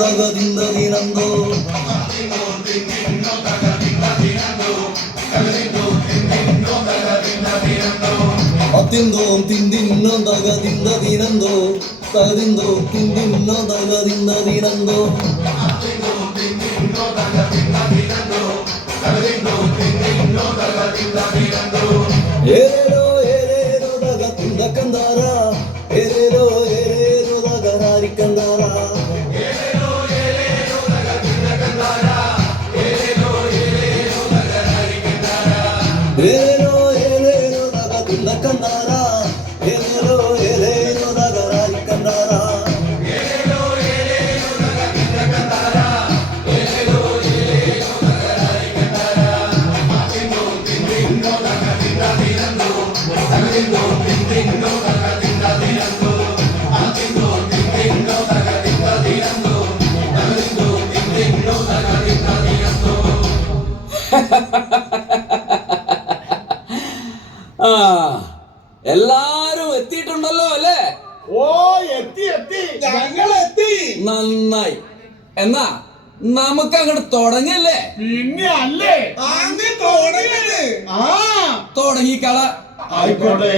തകതിന്തതിനന്തോ അത്തിന്തോം തിന്തിന്നോ തകതിന്തതിനന്തോ തകതിന്തോ തിന്തിന്നോ തകതിന്തതിനന്തോ ഏരേരോ ഏരേരോ തകതിന്തക്കന്താര ഏരേരോ ഏരേരോ തകരാരിക്കന്താര ഏരേരോ ഏരേരോ തകതിന്തക്കന്താര ഏരേരോ ഏരേരോ തകരാരിക്കന്താര ആ എല്ലാരും എത്തിയിട്ടുണ്ടല്ലോ അല്ലേ? ഓ എത്തി എത്തി ഞങ്ങൾ എത്തി. നന്നായി. എന്നാ നമുക്ക് അങ്ങോട്ട് തുടങ്ങല്ലേ? പിന്നെ അല്ലേ തുടങ്ങിക്കള. ആയിക്കോട്ടെ.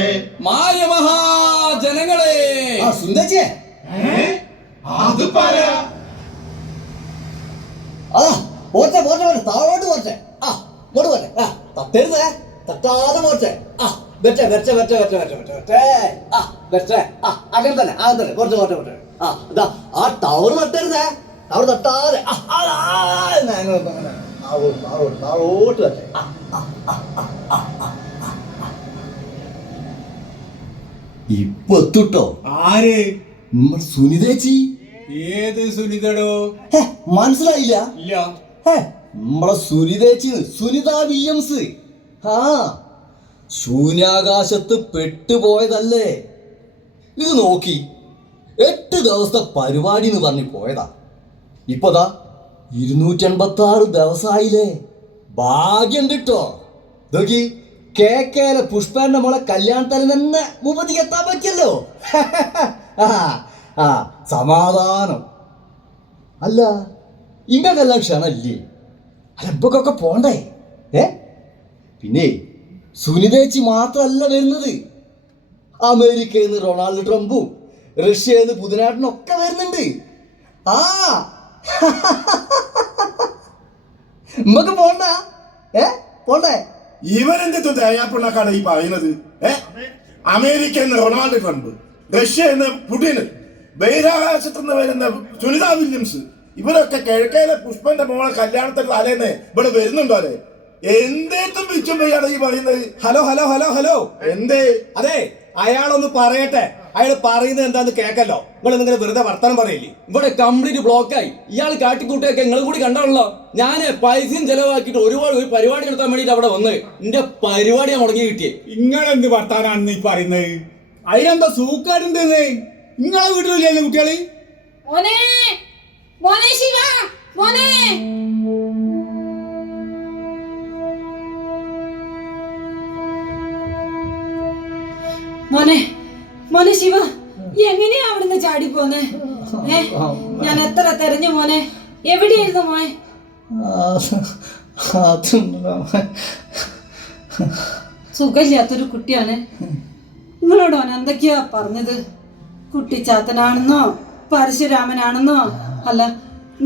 മായ മഹാജനങ്ങളെ, സുന്ദരിച്ചേ അത് പറ. പോട്ടെ പോട്ടെ പോട്ടെ താഴോട്ട് പോട്ടെ. ഇങ്ങോട്ട് പോട്ടെ. തട്ടരുതേ, തട്ടാതെ പോട്ടെ. വെറ്റേ വെറ്റേ വെറ്റേ വെറ്റേ വെറ്റേ വെറ്റേ വെറ്റേ വെറ്റേ അങ്ങനെ തന്നെ അങ്ങനെ തന്നെ പോട്ടെ പോട്ടെ പോട്ടെ. ഇതാ ആ ടവർ തട്ടരുതേ, ടവർ തട്ടാതെ താഴോട്ട് വെട്ടെ. ഇപ്പൊ എത്തുട്ടോ. ആര്? നമ്മൾ സുനിതേച്ചി. ഏത് സുനിതടോ? മനസ്സിലായില്ല? ഇല്ല. നമ്മളെ സുനിതേച്ചി, സുനിത വില്യംസ്. ശൂന്യാകാശത്ത് പെട്ടുപോയതല്ലേ. ഇത് നോക്കി 8 ദിവസത്തെ പരിപാടി എന്ന് പറഞ്ഞ് പോയതാ. ഇപ്പതാ 286 ദിവസമായില്ലേ. ഭാഗ്യം കിട്ടോ. നോക്കി കേക്കേലെ പുഷ്പന്റെ മോളെ കല്യാണത്തിന് തന്നെ മുപ്പത്തിക്ക് എത്താൻ പറ്റിയല്ലോ. സമാധാനം. അല്ല ഇങ്ങനെല്ലാം ക്ഷണല്ലേ? അല്ല ഇപ്പൊക്കെ പോണ്ടേ? പിന്നെ സുനിതേച്ചി മാത്രല്ല വരുന്നത്. അമേരിക്കയിൽ നിന്ന് റൊണാൾഡ് ട്രംപും റഷ്യയിൽ നിന്ന് പുതിനാട്ടിനൊക്കെ വരുന്നുണ്ട്. നമുക്ക് പോണ്ട? പോണ്ടേ? ഇവരെന്ത് തേയാപ്പിള്ളക്കാണ് ഈ പറയുന്നത്? അമേരിക്കയിൽ നിന്ന് റൊണാൾഡ് ട്രംപ്, റഷ്യയിൽ നിന്ന് പുടിന്, ബഹിരാകാശത്ത് നിന്ന് വരുന്ന സുനിത വില്യംസ്, ഇവരൊക്കെ കിഴക്കേലെ പുഷ്പന്റെ മോളെ കല്യാണത്തിന് തലേന്ന് ഇവിടെ വരുന്നുണ്ടോ? അല്ലേ എന്തേത്തും പിച്ചും പോയാണ് ഈ പറയുന്നത്? ഹലോ ഹലോ ഹലോ ഹലോ എന്തേ? അതെ, അയാളൊന്ന് പറയട്ടെ. അയാൾ പറയുന്നത് എന്താന്ന് കേക്കല്ലോ. നിങ്ങൾ നിങ്ങനെ വെറുതെ വർത്തമാനം പറയില്ലേ? ഇവിടെ കംപ്ലീറ്റ് ബ്ലോക്കായി. ഇയാൾ കാട്ടിക്കൂട്ടിയൊക്കെ നിങ്ങളും കൂടി കണ്ടാണല്ലോ. ഞാൻ പൈസയും ചെലവാക്കിയിട്ട് ഒരുപാട് ഒരു പരിപാടി നടത്താൻ വേണ്ടിട്ട് അവിടെ വന്ന് എന്റെ പരിപാടിയാണ് മുടങ്ങി കിട്ടിയേ. നിങ്ങളെന്ത് വർത്താനാണെന്ന് ഈ പറയുന്നത്? അതിനെന്താ സൂക്കാരുണ്ട്? നിങ്ങളെ വീട്ടിലില്ലേ കുട്ടികള്? മോനെ മോനെ ശിവ മോനെ മോനെ മോനെ ശിവ, എങ്ങനെയാ അവിടുന്ന് ചാടി പോന്നെ? ഞാൻ എത്ര തെരഞ്ഞു മോനെ. എവിടെയായിരുന്നു മോനെ? സുഖമില്ലാത്തൊരു കുട്ടിയാണ്. നിങ്ങളോട് ഓൻ എന്തൊക്കെയാ പറഞ്ഞത്? കുട്ടിച്ചാത്തനാണെന്നോ പരശുരാമനാണെന്നോ അല്ല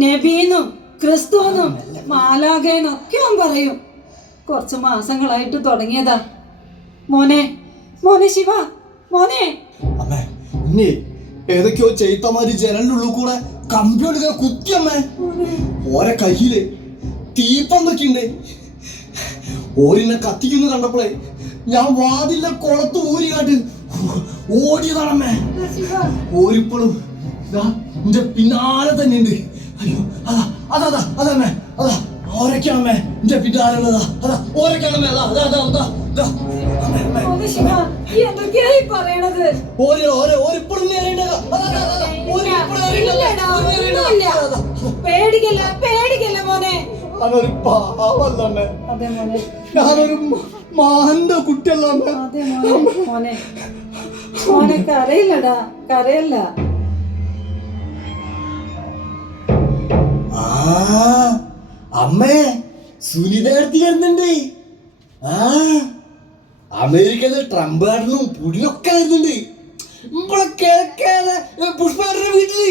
നബീന്നും ക്രിസ്തുവെന്നും മാലാഖയെന്നൊക്കെ ഓൻ പറയും. കുറച്ച് മാസങ്ങളായിട്ട് തുടങ്ങിയതാ മോനെ. മോനെ ശിവ മോനെ. അമ്മേ ഇനി ഏതൊക്കെയോ ചെയ്ത്തമാര് ജനലിനുള്ളിൽ കൂടെ കമ്പ്യൂട്ടർ കുത്തിയമ്മേ. ഓരോ കയ്യില് തീപ്പൊന്നൊക്കെ ഉണ്ട്. ഓരിനെ കത്തിക്കുന്നു കണ്ടപ്പോഴേ ഞാൻ വാതിലെ കുളത്ത് ഊരികാട്ട് ഓടിയതാണമ്മേ. ഓരിപ്പോഴും എന്റെ പിന്നാലെ തന്നെ ഉണ്ട്. അയ്യോ അതാ അതാ അതമ്മേ, അതാ ഓരൊക്കെയാണമ്മേ എന്റെ പിന്നാലുള്ളതാ. അതാ ഓരൊക്കെയാണമ്മേ. അതാ അതാ അതാ അതാ പേടിക്കല്ല പേടിക്കല്ല മോനെ. ഞാനൊരു പാവല്ലേ, ഞാനൊരു മാന്റെ കുട്ടിയല്ല. മോനെ മോനെ കരയില്ലടാ, കരയല്ല. അമ്മേ സുനിത അടുത്ത് വരുന്നുണ്ട്. ആ അമേരിക്കയിൽ ട്രംപ് കാരനും പുടിയൊക്കെ വരുന്നുണ്ട്. ഇവിടെ കിഴക്കേന്ന് പുഷ്പാരുടെ വീട്ടില്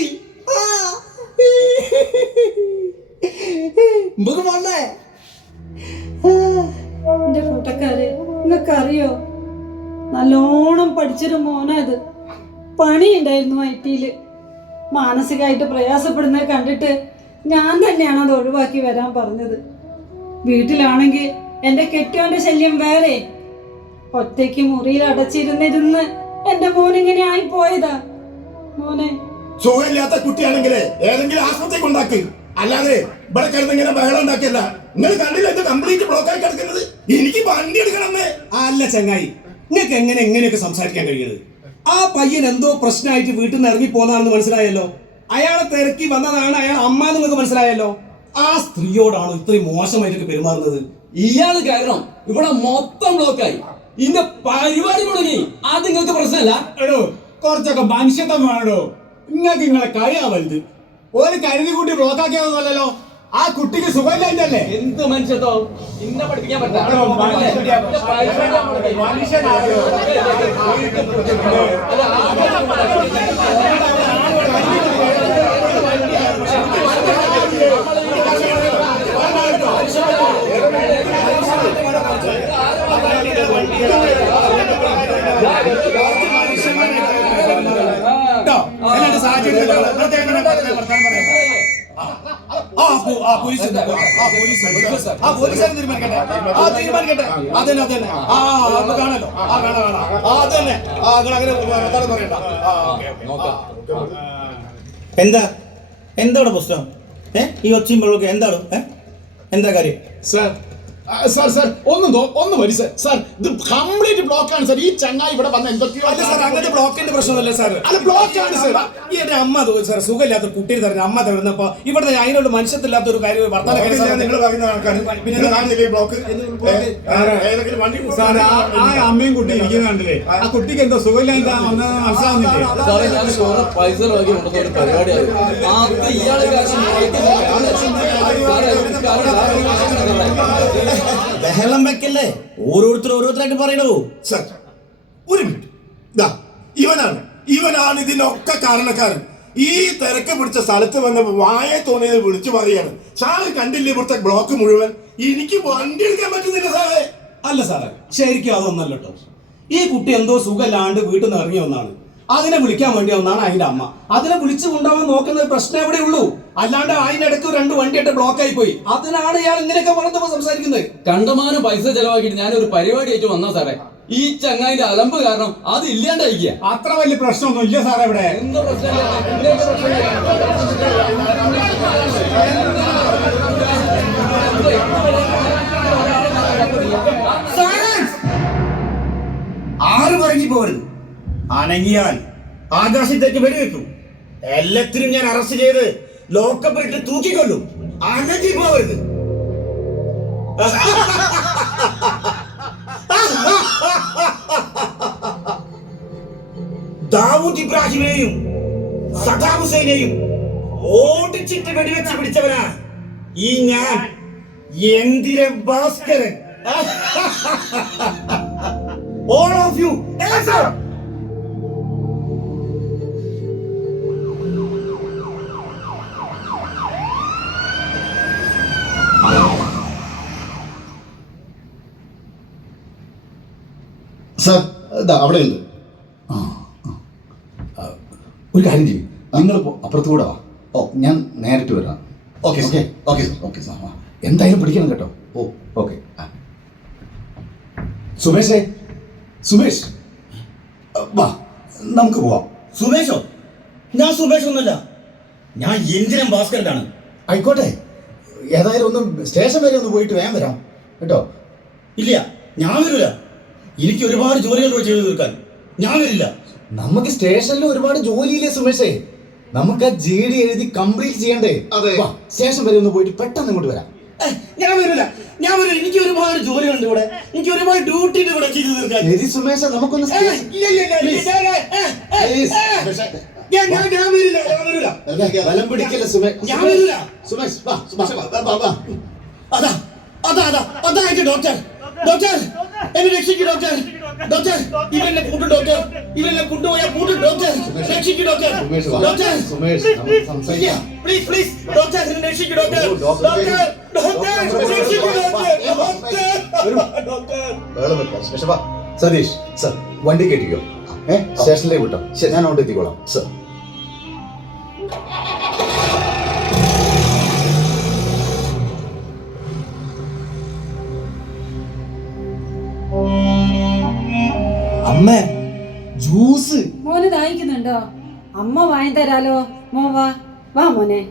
നമുക്ക് പോണ്ടേ? എന്റെ കൂട്ടക്കാരെ, നിങ്ങൾക്ക് അറിയോ, നല്ലോണം പഠിച്ചൊരു മോനത്. പണിയുണ്ടായിരുന്നു ഐ.ടിയില്. മാനസികമായിട്ട് പ്രയാസപ്പെടുന്നത് കണ്ടിട്ട് ഞാൻ തന്നെയാണ് അത് ഒഴിവാക്കി വരാൻ പറഞ്ഞത്. വീട്ടിലാണെങ്കിൽ എന്റെ കെട്ടിയോന്റെ ശല്യം വേറെ. ഒറ്റയ്ക്ക് മുറിയിൽ അടച്ചിരുന്നിരുന്ന് എന്റെ മോനിങ്ങനെ ആയി പോയതാ. മോനെ, സുഖമില്ലാത്ത കുട്ടിയാണെങ്കിലേ ഏതെങ്കിലും ആശുപത്രി കൊണ്ടാക്ക്. അല്ലാതെ ഇവിടെ കിടന്നിങ്ങനെ ബഹളം ഉണ്ടാക്കിയല്ല. നിങ്ങൾ കണ്ടില്ല ഇത് കംപ്ലീറ്റ് ബ്ലോക്കായി കിടക്കുന്നത്. എനിക്ക് വണ്ടി എടുക്കണമെന്ന്. അല്ല ചങ്ങായി, നിങ്ങൾക്ക് എങ്ങനെയൊക്കെ സംസാരിക്കാൻ കഴിയുന്നത്? ആ പയ്യൻ എന്തോ പ്രശ്നമായിട്ട് വീട്ടിൽ നിന്ന് ഇറങ്ങി പോന്നാണെന്ന് മനസ്സിലായല്ലോ. അയാളെ തിരക്കി വന്നതാണ് അയാൾ അമ്മ എന്ന് നിങ്ങൾക്ക് മനസ്സിലായല്ലോ. ആ സ്ത്രീയോടാണോ ഇത്രയും മോശമായിട്ടൊക്കെ പെരുമാറുന്നത്? ഇയാള് കാരണം ഇവിടെ മൊത്തം ബ്ലോക്കായി. ഇന്റെ പരിപാടി മുടങ്ങി. അത് നിങ്ങൾക്ക് പ്രശ്നമല്ല. എടോ, കുറച്ചൊക്കെ മനുഷ്യത്വം വേണോ? നിങ്ങൾക്ക് നിങ്ങളെ കഴിയാ വലുത്. ഒരു കരുതി കൂട്ടി ബ്ലോക്കാക്കിയതൊന്നുമല്ലല്ലോ. ആ കുട്ടിക്ക് സുഖമില്ലല്ലേ? എന്ത് മനുഷ്യത്തോ ഇന്നെ പഠിപ്പിക്കാൻ എന്താണ് പുസ്തകം? ഈ ഒച്ചയും ബഹളമൊക്കെ എന്താണ്? എന്താ കാര്യം? സാർ ഒന്ന് വരി സാർ. ഇത് കംപ്ലീറ്റ് ബ്ലോക്കാണ് സാർ. ഈ ചങ്ങായി ഇവിടെ വന്ന എന്തൊക്കെയോ. അല്ല സാർ, അങ്ങനത്തെ ബ്ലോക്കിന്റെ പ്രശ്നമല്ല സാർ. അല്ല, ബ്ലോക്കാണ് സാർ. ഈ എന്റെ അമ്മ സാർ സുഖമില്ലാത്ത കുട്ടിയെ തരുന്ന അമ്മ തരുന്നപ്പോ ഇവിടെ അതിനോട് മനുഷ്യത്തില്ലാത്ത ഒരു കാര്യം വർത്തമാനം നിങ്ങൾ പറയുന്ന ആൾക്കാർ പിന്നെ കാണുന്നില്ലേ ബ്ലോക്ക്? ഏതെങ്കിലും വണ്ടി ആ അമ്മയും കുട്ടി ഇരിക്കുന്ന കണ്ടില്ലേ? ആ കുട്ടിക്ക് എന്തോ സുഖമില്ലാത്ത മനസ്സിലാവുന്നില്ലേ? സാറേ, ഞാൻ ഷോറെ പൈസ വാങ്ങി കൊണ്ടുവന്ന ഒരു പരിപാടിയാണ്. അത് ഇയാള് ബഹളം വെക്കല്ലേ, ഓരോരുത്തരായിട്ട് പറയണോ? സർ, ഒരു മിനിറ്റ്. ഇവനാണ് ഇതിനൊക്കെ കാരണക്കാരൻ. ഈ തിരക്ക് പിടിച്ച സ്ഥലത്ത് വന്ന് വായ തോന്നിയത് വിളിച്ചു പറയാണ്. സാറ് കണ്ടില്ലേ ഇവിടുത്തെ ബ്ലോക്ക് മുഴുവൻ? എനിക്ക് വണ്ടി എടുക്കാൻ പറ്റുന്നില്ല സാറേ. അല്ല സാറേ, ശരിക്കും അതൊന്നല്ല കേട്ടോ. ഈ കുട്ടി എന്തോ സുഖമില്ലാണ്ട് വീട്ടിൽ നിന്ന് ഇറങ്ങി വന്നാണ്. അതിനെ വിളിക്കാൻ വേണ്ടി വന്നാണ് അതിന്റെ അമ്മ. അതിനെ വിളിച്ചു കൊണ്ടുപോകാൻ നോക്കുന്ന പ്രശ്നം എവിടെ ഉള്ളൂ. അല്ലാണ്ട് അതിനിടയ്ക്ക് 2 വണ്ടിയായിട്ട് ബ്ലോക്ക് ആയി പോയി. അതിനാണ് ഇയാൾ ഇങ്ങനെയൊക്കെ പറഞ്ഞപ്പോ സംസാരിക്കുന്നത്. കണ്ടമാനം പൈസ ചെലവാക്കിയിട്ട് ഞാനൊരു പരിപാടി ആയിട്ട് വന്നാ സാറേ. ഈ ചങ്ങായിന്റെ അലമ്പ് കാരണം അത് ഇല്ലാണ്ടായിരിക്കുക. അത്ര വലിയ പ്രശ്നമൊന്നും ഇല്ല സാറേ ഇവിടെ. എന്ത് പ്രശ്നം? ആരും ഇറങ്ങി പോകരുത്. അനങ്ങിയാൽ ആകാശത്തേക്ക് വെടിവെക്കും. എല്ലാത്തിനും ഞാൻ അറസ്റ്റ് ചെയ്ത് ലോക്കപ്പിട്ട് തൂക്കിക്കൊള്ളും. അനങ്ങി പോകരുത്. ദാവൂദ് ഇബ്രാഹിമിനെയും സദ്ദാം ഹുസൈനെയും ഓടിച്ചിട്ട് വെടിവെച്ച് പിടിച്ചവനാ ഈ ഞാൻ, എന്തിര Bhaskaran. All of you, answer! Sir, ഇതാ അവിടെ ഉണ്ട്. ഒരു കാര്യം ചെയ്യും, നിങ്ങൾ അപ്പുറത്ത് കൂടെ വാ. ഓ, ഞാൻ നേരിട്ട് വരാം. Okay okay okay sir. Okay sir, എന്തായാലും പിടിക്കണം കേട്ടോ. ഓ ഓക്കെ. സുമേഷ് വാ, നമുക്ക് പോവാം. സുമേഷോ? ഞാൻ സുമേഷ് ഒന്നുമല്ല, ഞാൻ എന്തിനും ഭാസ്കരനാണ്. ആയിക്കോട്ടെ, ഏതായാലും ഒന്ന് സ്റ്റേഷൻ വരെ ഒന്ന് പോയിട്ട് വേഗം വരാം കേട്ടോ. ഇല്ല, ഞാൻ വരില്ല. എനിക്ക് ഒരുപാട് ജോലികൾ ചെയ്തു തീർക്കാൻ. ഞാൻ വരില്ല. നമുക്ക് സ്റ്റേഷനിൽ ഒരുപാട് ജോലിയില്ലേ സുമേഷേ? നമുക്ക് ആ GD എഴുതി കംപ്ലീറ്റ് ചെയ്യണ്ടേ? അതെ. വാ, സ്റ്റേഷൻ വരെ ഒന്ന് പോയിട്ട് പെട്ടെന്ന് ഇങ്ങോട്ട് വരാം. ഞാൻ വരില്ല. എനിക്ക് ഒരുപാട് ജോലികളുണ്ട് ഇവിടെ. എനിക്ക് ഒരുപാട് ഡ്യൂട്ടി ഇവിടെ ചെയ്തു തീർക്കാൻ. ശരി സുമേഷ, നമുക്കൊന്ന് ഇല്ല. ഞാൻ വരില്ല, ഞാൻ വരില്ല. ബലം പിടിക്കല്ലേ സുമേഷ്. ഞാൻ വരില്ല. സുമേഷ് വാ, വാ. അതാ അതാ അതാ അതായിട്ട് ഡോക്ടർ ഡോക്ടർ എന്നെ രക്ഷിക്കൂ ഡോക്ടർ ഡോക്ടർ ഇവനെ കൂട്ടു ഡോക്ടർ ഇവനെ കൊണ്ടുപോയാൽ കൂട്ടു ഡോക്ടർ രക്ഷിക്കൂ ഡോക്ടർ സുമേഷ് വാ. ഡോക്ടർ സുമേഷ് നമുക്ക് സംസാരിക്കാം. പ്ലീസ് പ്ലീസ് ഡോക്ടർ എന്നെ രക്ഷിക്കൂ ഡോക്ടർ ഡോക്ടർ ഡോക്ടർ രക്ഷിക്കൂ ഡോക്ടർ സുമേഷ് വാ. സതീഷ് സർ വണ്ടി കയറ്റിക്കോ. സ്റ്റേഷനിലേക്ക് വിട്ടോ. ശരി, ഞാൻ അവിടെ എത്തിക്കോളാം സർ. അമ്മ ജ്യൂസ് മോന് ദാഹിക്കുന്നുണ്ടോ? അമ്മ വാങ്ങി തരാലോ. മോ വാ വാ മോനെ.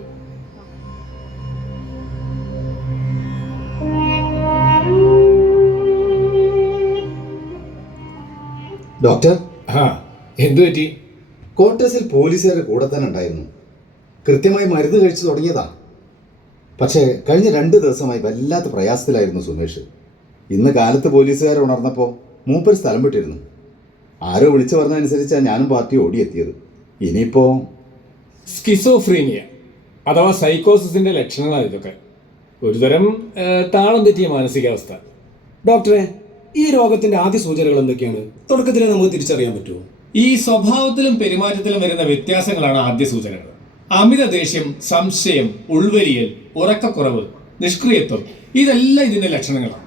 ഡോക്ടർ, എന്തു പറ്റി? ക്വാർട്ടേഴ്സിൽ പോലീസുകാരുടെ കൂടെ തന്നെ ഉണ്ടായിരുന്നു. കൃത്യമായി മരുന്ന് കഴിച്ചു തുടങ്ങിയതാ. പക്ഷേ കഴിഞ്ഞ 2 ദിവസമായി വല്ലാത്ത പ്രയാസത്തിലായിരുന്നു സുമേഷ്. ഇന്ന് കാലത്ത് പോലീസുകാർ ഉണർന്നപ്പോൾ മൂപ്പർ സ്ഥലം വിട്ടിരുന്നു. ആരോ വിളിച്ചു പറഞ്ഞതനുസരിച്ചാണ് ഞാനും പാർട്ടി ഓടിയെത്തിയത്. ഇനിയിപ്പോൾ സ്കിസോഫ്രീനിയ അഥവാ സൈക്കോസിന്റെ ലക്ഷണങ്ങളാണ് ഇതൊക്കെ. ഒരുതരം താളം തെറ്റിയ മാനസികാവസ്ഥ. ഡോക്ടറെ, ഈ രോഗത്തിന്റെ ആദ്യ സൂചനകൾ എന്തൊക്കെയാണ്? തുടക്കത്തിൽ നമുക്ക് തിരിച്ചറിയാൻ പറ്റുമോ? ഈ സ്വഭാവത്തിലും പെരുമാറ്റത്തിലും വരുന്ന വ്യത്യാസങ്ങളാണ് ആദ്യ സൂചനകൾ. അമിത ദേഷ്യം, സംശയം, ഉൾവലിയൽ, ഉറക്കക്കുറവ്, നിഷ്ക്രിയത്വം, ഇതെല്ലാം ഇതിന്റെ ലക്ഷണങ്ങളാണ്.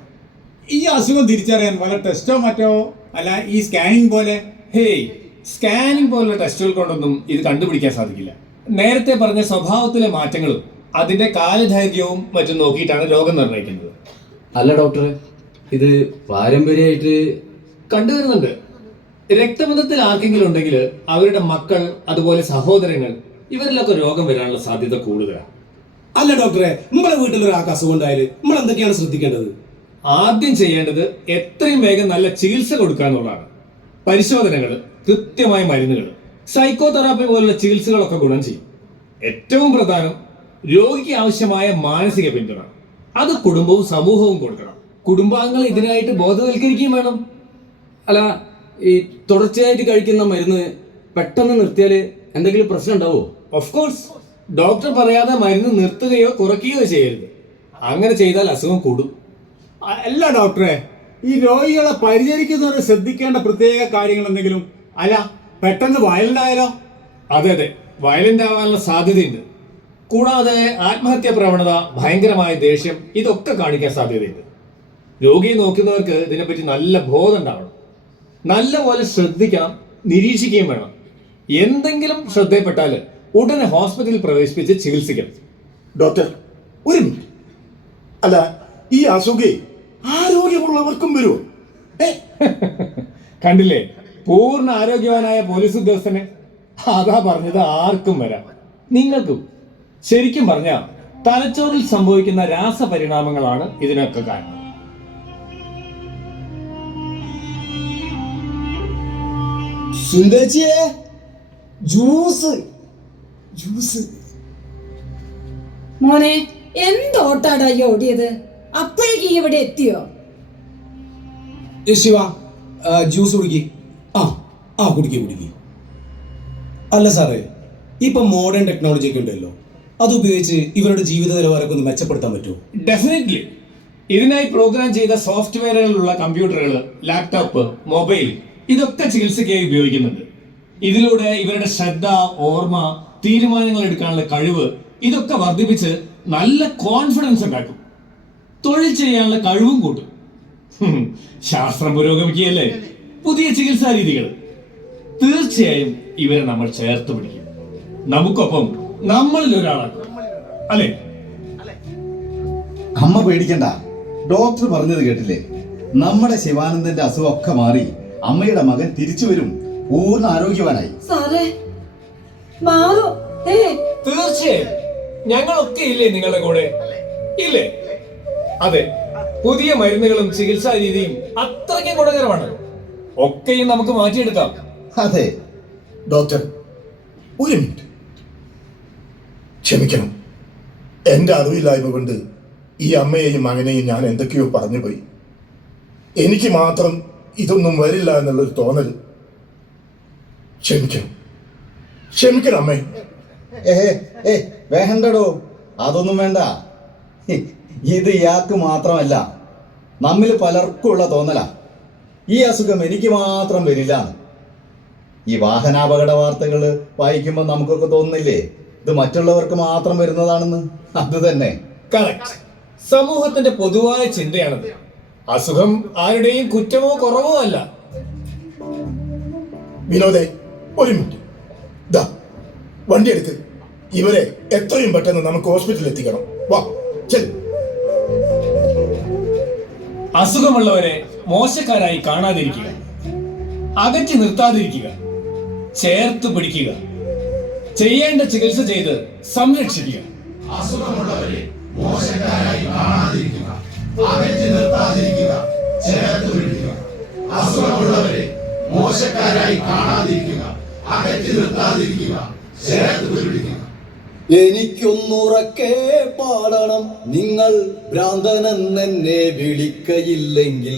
ഈ അസുഖം തിരിച്ചറിയാൻ വല്ല ടെസ്റ്റോ മറ്റോ, അല്ല ഈ സ്കാനിങ് പോലെ? ഹേയ്, സ്കാനിങ് പോലുള്ള ടെസ്റ്റുകൾ കൊണ്ടൊന്നും ഇത് കണ്ടുപിടിക്കാൻ സാധിക്കില്ല. നേരത്തെ പറഞ്ഞ സ്വഭാവത്തിലെ മാറ്റങ്ങളും അതിന്റെ കാലദൈർഘ്യവും മറ്റും നോക്കിയിട്ടാണ് രോഗം നിർണ്ണയിക്കുന്നത്. അല്ല ഡോക്ടറെ, ഇത് പാരമ്പര്യമായിട്ട് കണ്ടുവരുന്നുണ്ട്. രക്തബന്ധത്തിൽ ആർക്കെങ്കിലും ഉണ്ടെങ്കിൽ അവരുടെ മക്കൾ, അതുപോലെ സഹോദരങ്ങൾ, ഇവരിലൊക്കെ രോഗം വരാനുള്ള സാധ്യത കൂടുതലാണ്. അല്ല ഡോക്ടറെ, നമ്മളെ വീട്ടിലൊരാൾക്ക് അസുഖം ഉണ്ടായാൽ നമ്മൾ എന്തൊക്കെയാണ് ശ്രദ്ധിക്കേണ്ടത്? ആദ്യം ചെയ്യേണ്ടത് എത്രയും വേഗം നല്ല ചികിത്സ കൊടുക്കുക എന്നുള്ളതാണ്. പരിശോധനകൾ, കൃത്യമായ മരുന്നുകൾ, സൈക്കോ തെറാപ്പി പോലുള്ള ചികിത്സകളൊക്കെ ഗുണം ചെയ്യും. ഏറ്റവും പ്രധാനം രോഗിക്ക് ആവശ്യമായ മാനസിക പിന്തുണ. അത് കുടുംബവും സമൂഹവും കൊടുക്കണം. കുടുംബാംഗങ്ങൾ ഇതിനായിട്ട് ബോധവൽക്കരിക്കുകയും വേണം. അല്ല, ഈ തുടർച്ചയായിട്ട് കഴിക്കുന്ന മരുന്ന് പെട്ടെന്ന് നിർത്തിയാൽ എന്തെങ്കിലും പ്രശ്നം ഉണ്ടാവുമോ? ഓഫ് കോഴ്സ്, ഡോക്ടർ പറയാതെ മരുന്ന് നിർത്തുകയോ കുറയ്ക്കുകയോ ചെയ്യരുത്. അങ്ങനെ ചെയ്താൽ അസുഖം കൂടും. അല്ല ഡോക്ടറെ, ഈ രോഗികളെ പരിചരിക്കുന്നവർ ശ്രദ്ധിക്കേണ്ട പ്രത്യേക കാര്യങ്ങൾ എന്തെങ്കിലും? അല്ല, പെട്ടെന്ന് വയലന്റ് ആയാലോ? അതെ, വയലന്റ് ആവാനുള്ള സാധ്യതയുണ്ട്. കൂടാതെ ആത്മഹത്യാ പ്രവണത, ഭയങ്കരമായ ദേഷ്യം, ഇതൊക്കെ കാണിക്കാൻ സാധ്യതയുണ്ട്. രോഗിയെ നോക്കുന്നവർക്ക് ഇതിനെപ്പറ്റി നല്ല ബോധം ഉണ്ടാവണം. നല്ലപോലെ ശ്രദ്ധിക്കണം, നിരീക്ഷിക്കുകയും വേണം. എന്തെങ്കിലും ശ്രദ്ധയിൽപ്പെട്ടാൽ ഉടനെ ഹോസ്പിറ്റലിൽ പ്രവേശിപ്പിച്ച് ചികിത്സിക്കണം. ഡോക്ടർ, ഒരു മിനിറ്റ്. അല്ല, ഈ അസുഖേ ആരോഗ്യമുള്ളവർക്കും വരുമോ? കണ്ടില്ലേ, പൂർണ്ണ ആരോഗ്യവാനായ പോലീസ് ഉദ്യോഗസ്ഥനെ. അതാ പറഞ്ഞത്, ആർക്കും വരാം, നിങ്ങൾക്കും. ശരിക്കും പറഞ്ഞാൽ തലച്ചോറിൽ സംഭവിക്കുന്ന രാസപരിണാമങ്ങളാണ് ഇതിനൊക്കെ കാരണം. സുന്ദരിച്ചിയെ, ജ്യൂസ് ജ്യൂസ്. മോനെ, എന്തോട്ടാടാ ഈ ഓടിയത്? അപ്പോഴേക്ക് ഈ ഇവിടെ എത്തിയോ? ശിവ, ജ്യൂസ് കുടിക്ക്. കുടിക്ക്. അല്ല സാറേ, ഇപ്പൊ മോഡേൺ ടെക്നോളജി ഒക്കെ ഉണ്ടല്ലോ, അത് ഉപയോഗിച്ച് ഇവരുടെ ജീവിത നിലവാരമൊക്കെ ഒന്ന് മെച്ചപ്പെടുത്താൻ പറ്റുമോ? ഡെഫിനറ്റ്ലി. ഇതിനായി പ്രോഗ്രാം ചെയ്ത സോഫ്റ്റ്വെയറുകളുള്ള കമ്പ്യൂട്ടറുകൾ, ലാപ്ടോപ്പ്, മൊബൈൽ, ഇതൊക്കെ ചികിത്സയ്ക്കായി ഉപയോഗിക്കുന്നുണ്ട്. ഇതിലൂടെ ഇവരുടെ ശ്രദ്ധ, ഓർമ്മ, തീരുമാനങ്ങൾ എടുക്കാനുള്ള കഴിവ്, ഇതൊക്കെ വർദ്ധിപ്പിച്ച് നല്ല കോൺഫിഡൻസ് ഉണ്ടാക്കും. തൊഴിൽ ചെയ്യാനുള്ള കഴിവും കൂട്ടും. ശാസ്ത്രം പുരോഗമിക്കുകയല്ലേ, പുതിയ ചികിത്സാ രീതികൾ. തീർച്ചയായും ഇവരെ നമ്മൾ ചേർത്ത് പിടിക്കും. നമുക്കൊപ്പം നമ്മളിൽ ഒരാളാണ്, അല്ലേ? അമ്മ പേടിക്കണ്ട. ഡോക്ടർ പറഞ്ഞത് കേട്ടില്ലേ? നമ്മുടെ ശിവാനന്ദന്റെ അസുഖമൊക്കെ മാറി അമ്മയുടെ മകൻ തിരിച്ചു വരും, പൂർണ്ണ ആരോഗ്യവാനായി. സാറേ, മാറോ? തീർച്ചയായും ഞങ്ങളൊക്കെ ഇല്ലേ നിങ്ങളുടെ കൂടെ? ഇല്ലേ? അതെ, പുതിയ മരുന്നുകളും ചികിത്സാ രീതിയും അത്രയ്ക്ക് ഗുണകരമാണ്. ഒക്കെയും നമുക്ക് മാറ്റിയെടുക്കാം. അതെ ഡോക്ടർ, ഒരു മിനിറ്റ്. ക്ഷമിക്കണം, എൻ്റെ അറിവില്ലായ്മ കൊണ്ട് ഈ അമ്മയെയും മകനെയും ഞാൻ എന്തൊക്കെയോ പറഞ്ഞു പോയി. എനിക്ക് മാത്രം ഇതൊന്നും വരില്ല എന്നുള്ളൊരു തോന്നൽ. ക്ഷമിക്കണം. ക്ഷമിക്കണം അമ്മേ. ഏ വേണ്ടടോ, അതൊന്നും വേണ്ട. ഇത് ഇയാൾക്ക് മാത്രമല്ല, നമ്മിൽ പലർക്കും ഉള്ള തോന്നലാ. ഈ അസുഖം എനിക്ക് മാത്രം വരില്ല. ഈ വാഹനാപകട വാർത്തകൾ വായിക്കുമ്പോൾ നമുക്കൊക്കെ തോന്നുന്നില്ലേ ഇത് മറ്റുള്ളവർക്ക് മാത്രം വരുന്നതാണെന്ന്? അത് തന്നെ കറക്റ്റ്. സമൂഹത്തിന്റെ പൊതുവായ ചിന്തയാണത്. അസുഖം ആരുടെയും കുറ്റമോ കുറവോ അല്ല. വിനോദേ, ഒരു മിനിറ്റ്. ദാ വണ്ടി എടുക്ക്. ഇവരെ എത്രയും പെട്ടെന്ന് നമുക്ക് ഹോസ്പിറ്റലിൽ എത്തിക്കണം. വാ, ചെൽ. അസുഖമുള്ളവരെ മോശക്കാരായി കാണാതിരിക്കുക, അകറ്റി നിർത്താതിരിക്കുക, ചേർത്ത് പിടിക്കുക, ചെയ്യേണ്ട ചികിത്സ ചെയ്ത് സംരക്ഷിക്കുക. അസുഖമുള്ളവരെ മോശക്കാരായി കാണാതിരിക്കുക, അകറ്റി നിർത്താതിരിക്കുക, ചേർത്ത് പിടിക്കുക. അസുഖമുള്ളവരെ മോശക്കാരായി കാണാതിരിക്കുക, അകറ്റി നിർത്താതിരിക്കുക, ചേർത്ത് പിടിക്കുക. എനിക്കൊന്നുറക്കെ പാടണം നിങ്ങൾ ഭ്രാന്തനെന്നെ വിളിക്കയില്ലെങ്കിൽ,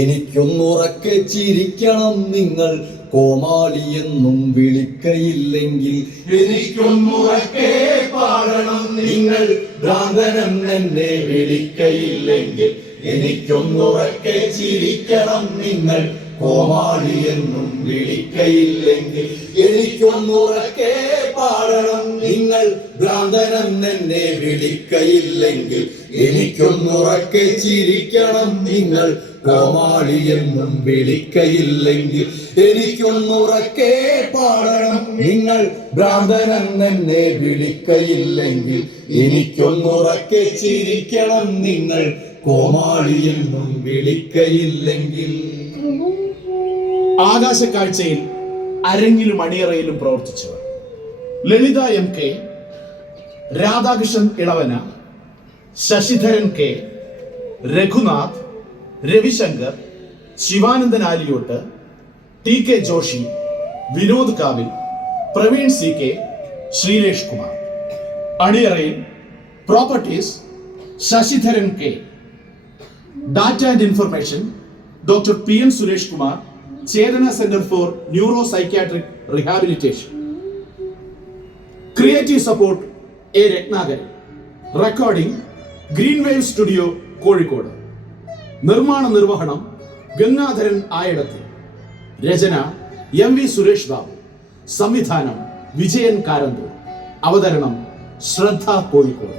എനിക്കൊന്നുറക്കെ ചിരിക്കണം നിങ്ങൾ കോമാളിയെന്നും വിളിക്കയില്ലെങ്കിൽ, എനിക്കൊന്നുറക്കെ പാടണം നിങ്ങൾ ഭ്രാന്തനെന്നെ വിളിക്കയില്ലെങ്കിൽ, എനിക്കൊന്നുറക്കെ ചിരിക്കണം നിങ്ങൾ കോമാളിയെന്നും വിളിക്കയില്ലെങ്കിൽ, എനിക്കൊന്നുറക്കെ പാടണം നിങ്ങൾ ഭ്രാന്തനെന്നെ വിളിക്കയില്ലെങ്കിൽ, എനിക്കൊന്നുറക്കെ ചിരിക്കണം നിങ്ങൾ കോമാളിയെന്നും വിളിക്കയില്ലെങ്കിൽ, എനിക്കൊന്നുറക്കെ പാടണം നിങ്ങൾ ഭ്രാന്തനെന്നെ വിളിക്കയില്ലെങ്കിൽ, എനിക്കൊന്നുറക്കെ ചിരിക്കണം നിങ്ങൾ കോമാളിയെന്നും വിളിക്കയില്ലെങ്കിൽ. ആകാശക്കാഴ്ചയിൽ അരങ്ങിലും അണിയറയിലും പ്രവർത്തിച്ചവർ Lalitha M K, Radhakrishnan Elavana, Sasidharan K, Raghunath, Ravishankar, Sivanandan Aliyott, T K Joshi, Vinod Kavil, Praveen C K, Sreelesh Kumar. അണിയറയിൽ properties Sasidharan K, data and information doctor P N Suresh Kumar, Chethana centre for neuro psychiatric rehabilitation. Creative support A Rathnakaran. Recording green wave studio Kozhikode. നിർമ്മാണ നിർവഹണം ഗംഗാധരൻ ആയിടത്ത്. രചന എം വി സുരേഷ് ബാബു. സംവിധാനം വിജയൻ കാരന്തൂർ. അവതരണം ശ്രദ്ധ കോഴിക്കോട്.